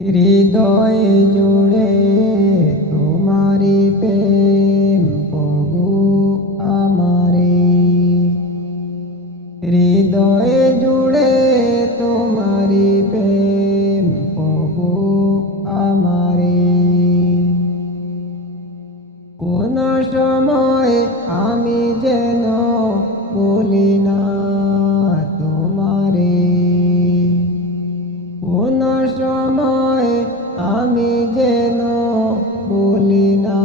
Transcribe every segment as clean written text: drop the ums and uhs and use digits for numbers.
হৃদয়ে জুড়ে তোমারি প্রেম প্রভু আমারে। হৃদয়ে জুড়ে তোমারি প্রেম প্রভু আমারে। কোন সময় আমি যেন বলি না তোমারে। কোন সময় আমি যেন বলি না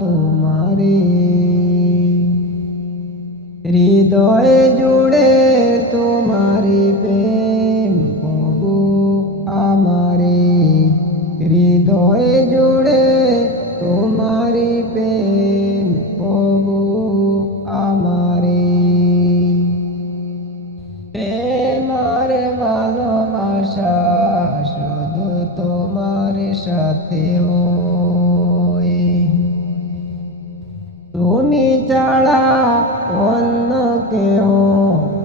তোমারে। হৃদয়ে জুড়ে তোমারি প্রেম প্রভু আমারে। হৃদয়ে জুড়ে তোমারি প্রেম প্রভু আমারে। প্রেমার ভালোবাসা শুধু তোমার সাথে হয়। তুমি ছাড়া অন্য কেহ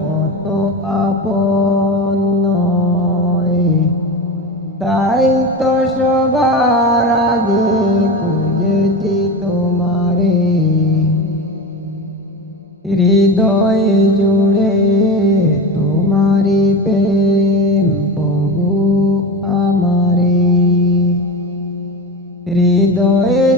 কত আপন নয়। তাই তো সবার আগে খুঁজেছি তোমারে। হৃদয়ে জুড়ে তোমারি প্রেম প্রভু আমারে। হৃদয়ে